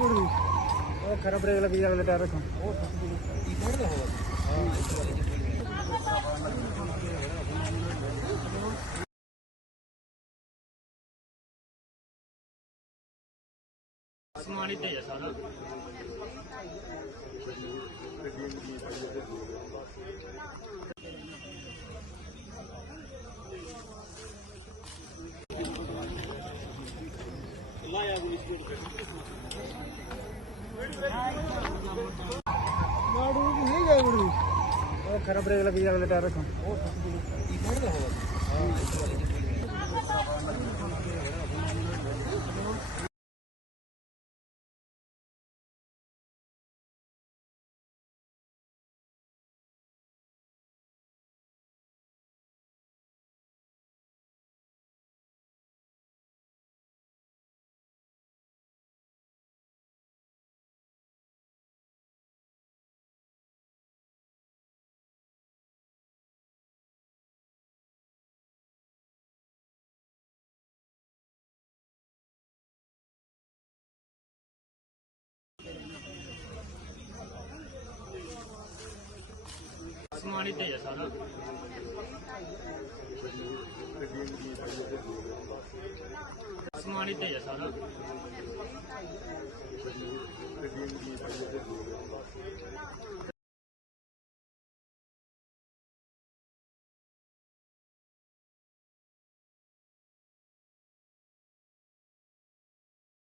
खराब ब्रेक लगी अगले टायर रखो समान ही तेज सारा खराब ब्रेक लगी अगले टायर रखो समान ही तेज सारा समान ही तेज सारा